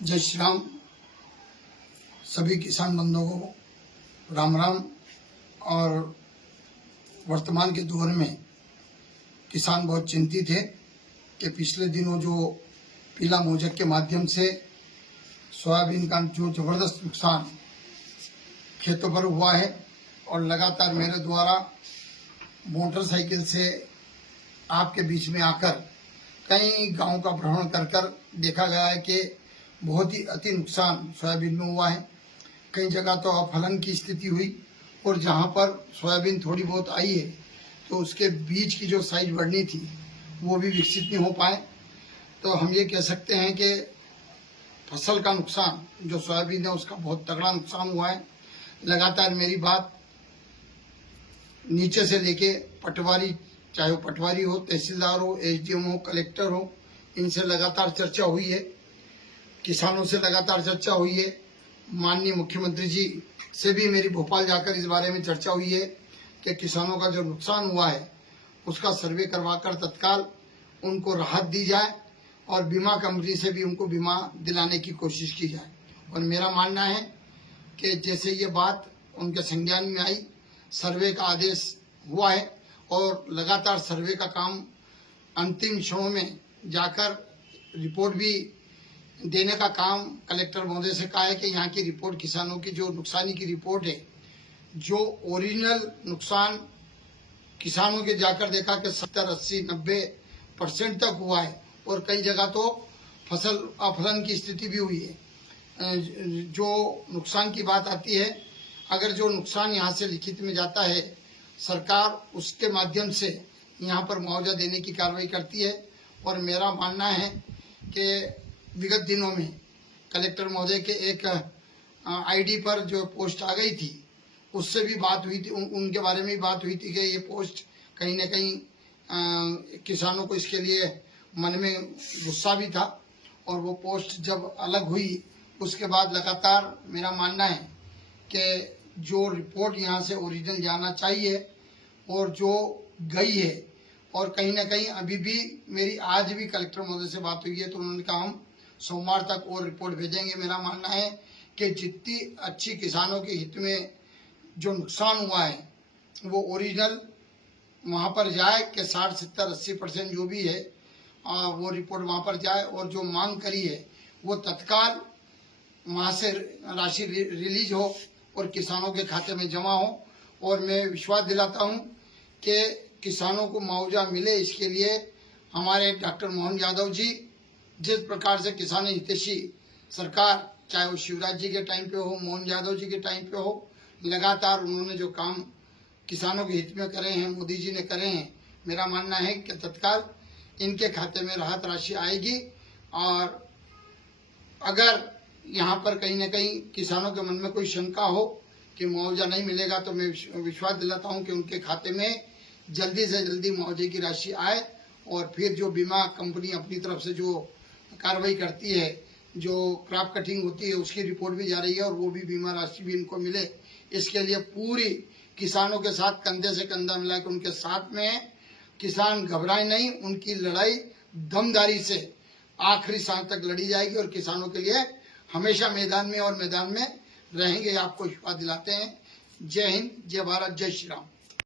जय श्री राम। सभी किसान बंधुओं को राम राम। और वर्तमान के दौर में किसान बहुत चिंतित है कि पिछले दिनों जो पीला मोजक के माध्यम से सोयाबीन का जो जबरदस्त नुकसान खेतों पर हुआ है और लगातार मेरे द्वारा मोटरसाइकिल से आपके बीच में आकर कई गांव का भ्रमण कर देखा गया है कि बहुत ही अति नुकसान सोयाबीन में हुआ है। कई जगह तो अफलन की स्थिति हुई और जहां पर सोयाबीन थोड़ी बहुत आई है तो उसके बीज की जो साइज बढ़नी थी वो भी विकसित नहीं हो पाए। तो हम ये कह सकते हैं कि फसल का नुकसान जो सोयाबीन है उसका बहुत तगड़ा नुकसान हुआ है। लगातार मेरी बात नीचे से लेके पटवारी, चाहे वो पटवारी हो, तहसीलदार हो, एसडीएम हो, कलेक्टर हो, इनसे लगातार चर्चा हुई है। किसानों से लगातार चर्चा हुई है। माननीय मुख्यमंत्री जी से भी मेरी भोपाल जाकर इस बारे में चर्चा हुई है कि किसानों का जो नुकसान हुआ है उसका सर्वे करवाकर तत्काल उनको राहत दी जाए और बीमा कंपनी से भी उनको बीमा दिलाने की कोशिश की जाए। और मेरा मानना है कि जैसे ये बात उनके संज्ञान में आई, सर्वे का आदेश हुआ है और लगातार सर्वे का काम अंतिम क्षणों में जाकर रिपोर्ट भी देने का काम कलेक्टर महोदय से कहा है कि यहाँ की रिपोर्ट, किसानों की जो नुकसानी की रिपोर्ट है, जो ओरिजिनल नुकसान किसानों के जाकर देखा कि 70, 80, 90% तक हुआ है और कई जगह तो फसल अफलन की स्थिति भी हुई है। जो नुकसान की बात आती है, अगर जो नुकसान यहाँ से लिखित में जाता है, सरकार उसके माध्यम से यहाँ पर मुआवजा देने की कार्रवाई करती है। और मेरा मानना है कि विगत दिनों में कलेक्टर महोदय के एक आईडी पर जो पोस्ट आ गई थी उससे भी बात हुई थी, उनके बारे में भी बात हुई थी कि ये पोस्ट कहीं न कहीं किसानों को इसके लिए मन में गुस्सा भी था। और वो पोस्ट जब अलग हुई उसके बाद लगातार मेरा मानना है कि जो रिपोर्ट यहाँ से ओरिजिनल जाना चाहिए और जो गई है, और कहीं ना कहीं अभी भी मेरी आज भी कलेक्टर महोदय से बात हुई है तो उन्होंने कहा हम सोमवार तक और रिपोर्ट भेजेंगे। मेरा मानना है कि जितनी अच्छी किसानों के हित में जो नुकसान हुआ है वो ओरिजिनल वहाँ पर जाए कि 60, 70, 80% जो भी है वो रिपोर्ट वहाँ पर जाए और जो मांग करी है वो तत्काल वहाँ से राशि रिलीज हो और किसानों के खाते में जमा हो। और मैं विश्वास दिलाता हूँ कि किसानों को मुआवजा मिले, इसके लिए हमारे डॉक्टर मोहन यादव जी जिस प्रकार से किसान हितैषी सरकार, चाहे वो शिवराज जी के टाइम पे हो, मोहन यादव जी के टाइम पे हो, लगातार उन्होंने जो काम किसानों के हित में करे हैं, मोदी जी ने करे हैं, मेरा मानना है कि तत्काल इनके खाते में राहत राशि आएगी। और अगर यहाँ पर कहीं ना कहीं किसानों के मन में कोई शंका हो कि मुआवजा नहीं मिलेगा तो मैं विश्वास दिलाता हूँ कि उनके खाते में जल्दी से जल्दी मुआवजे की राशि आए और फिर जो बीमा कंपनी अपनी तरफ से जो कार्रवाई करती है, जो क्रॉप कटिंग होती है उसकी रिपोर्ट भी जा रही है और वो भी बीमा राशि भी इनको मिले। इसके लिए पूरी किसानों के साथ कंधे से कंधा मिला के उनके साथ में किसान घबराए नहीं, उनकी लड़ाई दमदारी से आखिरी सांस तक लड़ी जाएगी और किसानों के लिए हमेशा मैदान में और मैदान में रहेंगे, आपको विश्वास दिलाते हैं। जय हिंद, जय भारत, जय श्री राम।